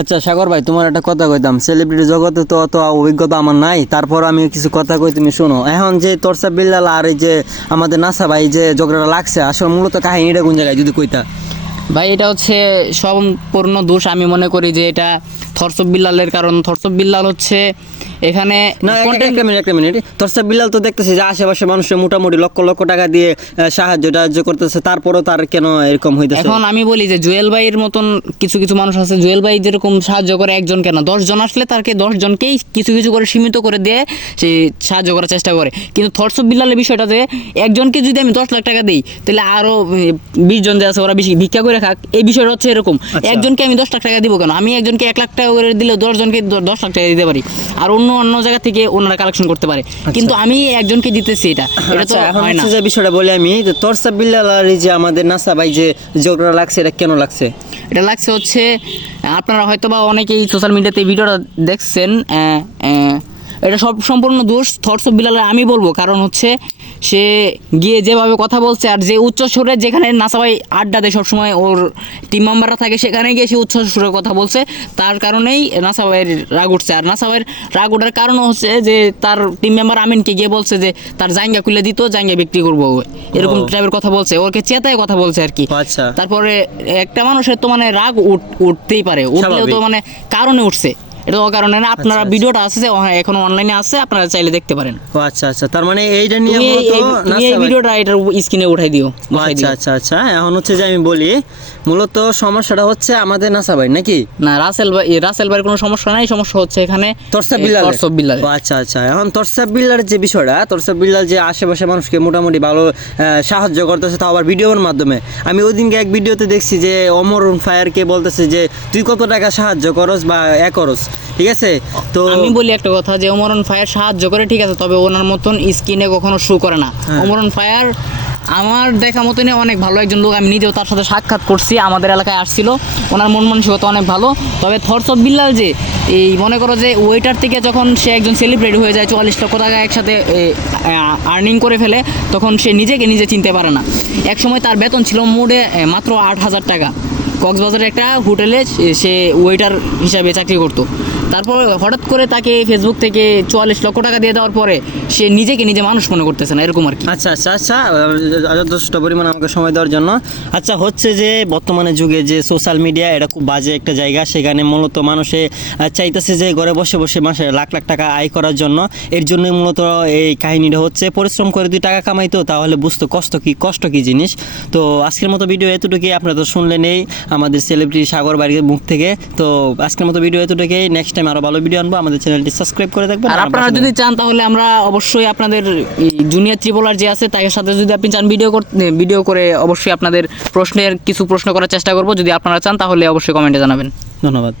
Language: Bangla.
আচ্ছা সাগর ভাই, তোমার একটা কথা কইতাম। সেলিব্রিটি জগতে তো অত অভিজ্ঞতা আমার নাই, তারপর আমি কিছু কথা কই, তুমি শোনো। এখন যে তোরসা বিল্লাল আর এই যে আমাদের নাসা ভাই যে ঝগড়াটা লাগছে, আসলে মূলত কাহিনীটা কোন জায়গায় যদি কইতা। ভাই এটা হচ্ছে সম্পূর্ণ দোষ আমি মনে করি যে এটা থরসব বিল্লালের, কারণ থরসব বিল্লাল হচ্ছে এখানে না একটা মিনিট তোরসা বিল্লাল তো দেখতেছি যে আশেপাশে মানুষের মোটামুটি লক্ষ লক্ষ টাকা দিয়ে সাহায্য করতেছে, তারপরও তার কেন এরকম হইতেছে? এখন আমি বলি যে জুয়েল ভাইয়ের মতন কিছু কিছু মানুষ আছে, জুয়েল ভাই যেরকম সাহায্য করে একজন কেন 10 জন আসলে তাকে 10 জনকেই কিছু কিছু করে সীমিত করে দিয়ে সে সাহায্য করার চেষ্টা করে। কিন্তু থরসব বিল্লালের বিষয়টা যে একজনকে যদি আমি 10 লাখ টাকা দিই তাহলে আরও 20 জন যে আছে ওরা বেশি ভিক্ষা করে খাক, এই বিষয়টা হচ্ছে এরকম। একজনকে আমি 10 লাখ টাকা দিব কেন? আমি একজনকে 1 লাখ টাকা করে দিলে 10 জনকে 10 লাখ টাকা দিতে পারি, আর অন্য জায়গা থেকে ওনারা কালেকশন করতে পারে, কিন্তু আমি একজনকে দিতেছি, এটা তো এখন হয় না। হচ্ছে যে বিষয়টা বলি আমি, যে তোরসা বিল্লাল আর এই যে আমাদের নাসা ভাই যে ঝগড়া লাগছে, এটা কেন লাগছে? এটা লাগছে হচ্ছে আপনারা হয়তো বা অনেকেই সোশ্যাল মিডিয়াতে ভিডিওটা দেখছেন, এটা সম্পূর্ণ দোষ থরসব বিল্লালের আমি বলবো। কারণ হচ্ছে সে গিয়ে যেভাবে কথা বলছে, আর যে উচ্চ সুরে যেখানে নাসা ভাই আড্ডা দেয় সবসময়, ওর টিম মেম্বাররা থাকে, সেখানে গিয়ে সে উচ্চ সুরে কথা বলছে, তার কারণেই নাসা ভাইয়ের রাগ উঠছে। আর নাসা ভাইয়ের রাগ ওঠার কারণ হচ্ছে যে তার টিম মেম্বার আমিনকে গিয়ে বলছে যে তার জায়গা খুলে দিত, জায়গা বিক্রি করবো, এরকম টাইপের কথা বলছে, ওকে চেতায় কথা বলছে আর কি। আচ্ছা, তারপরে একটা মানুষের তো মানে রাগ উঠতেই পারে, উঠলেও তো মানে কারণে উঠছে, এটা কারণে না। আপনারা ভিডিওটা আছে যে এখন অনলাইনে আছে, আপনারা চাইলে দেখতে পারেন। ও আচ্ছা, তার মানে এইটা নিয়ে তুমি এই ভিডিওটা এটার স্ক্রিনে উঠাই দিও। আচ্ছা, এখন হচ্ছে যে আমি বলি, মূলত সমস্যাটা হচ্ছে আমাদের নাসা ভাই নাকি? না, রাসেল ভাইয়ের কোনো সমস্যা নাই, সমস্যা হচ্ছে এখানে তোরসা বিল্লাল। আচ্ছা, এখন তোরসা বিল্লালের যে বিষয়টা, তোরসা বিল্লাল যে আশেপাশে মানুষকে মোটামুটি ভালো সাহায্য করতেছে, তাও আবার ভিডিওর মাধ্যমে। আমি ওই দিনকে এক ভিডিওতে দেখছি যে অমর ফায়ারকে বলতেছে যে তুই কত টাকা সাহায্য করস বা করস, ঠিক আছে? তো আমি বলি একটা কথা, যে ওমরন ফায়ার সাহায্য করে ঠিক আছে, তবে ওনার মতন স্ক্রিনে কখনো শো করে না। ওমরন ফায়ার আমার দেখা মতনই অনেক ভালো একজন লোক, আমি নিজেও তার সাথে সাক্ষাৎ করছি, আমাদের এলাকায় আসছিল, ওনার মন মানসিকতা অনেক ভালো। তবে থরসব বিল্লাল যে এই মনে করো যে ওয়েটার থেকে যখন সে একজন সেলিব্রিটি হয়ে যায়, 44 লক্ষ টাকা একসাথে আর্নিং করে ফেলে, তখন সে নিজে চিনতে পারে না। এক সময় তার বেতন ছিল মোটে মাত্র 8,000 টাকা, কক্সবাজারের একটা হোটেলে সে ওয়েটার হিসাবে চাকরি করতো। তারপর হঠাৎ করে তাকে ফেসবুক থেকে 44 লক্ষ টাকা দিয়ে দেওয়ার পরে সে নিজে মানুষ মনে করতেছে না, এরকম আর কি। আচ্ছা, যথেষ্ট পরিমাণ আমাকে সময় দেওয়ার জন্য। আচ্ছা, হচ্ছে যে বর্তমানে যুগে যে সোশ্যাল মিডিয়া, এটা খুব বাজে একটা জায়গা। সেখানে মূলত মানুষে চাইতেছে যে ঘরে বসে বসে মাসে লাখ লাখ টাকা আয় করার জন্য। এর জন্যই মূলত এই কাহিনীটা হচ্ছে। পরিশ্রম করে 2 টাকা কামাইতো, তাহলে বুঝতো কষ্ট কি জিনিস। তো আজকের মতো ভিডিও এতটুকুই, আপনারা তো শুনলেন এই আমাদের সেলিব্রিটি সাগর বাড়ির মুখ থেকে। তো আজকের মতো ভিডিও এতটুকুই, নেক্সট টাইম আরো ভালো ভিডিও আনবো। আমাদের চ্যানেলটি সাবস্ক্রাইব করে দেখবেন। আর আপনারা যদি চান তাহলে আমরা অবশ্যই আপনাদের জুনিয়র ত্রিপলার যে আছে তার সাথে যদি আপনি চান ভিডিও করে অবশ্যই আপনাদের কিছু প্রশ্ন করার চেষ্টা করব। যদি আপনারা চান তাহলে অবশ্যই কমেন্টে জানাবেন। ধন্যবাদ।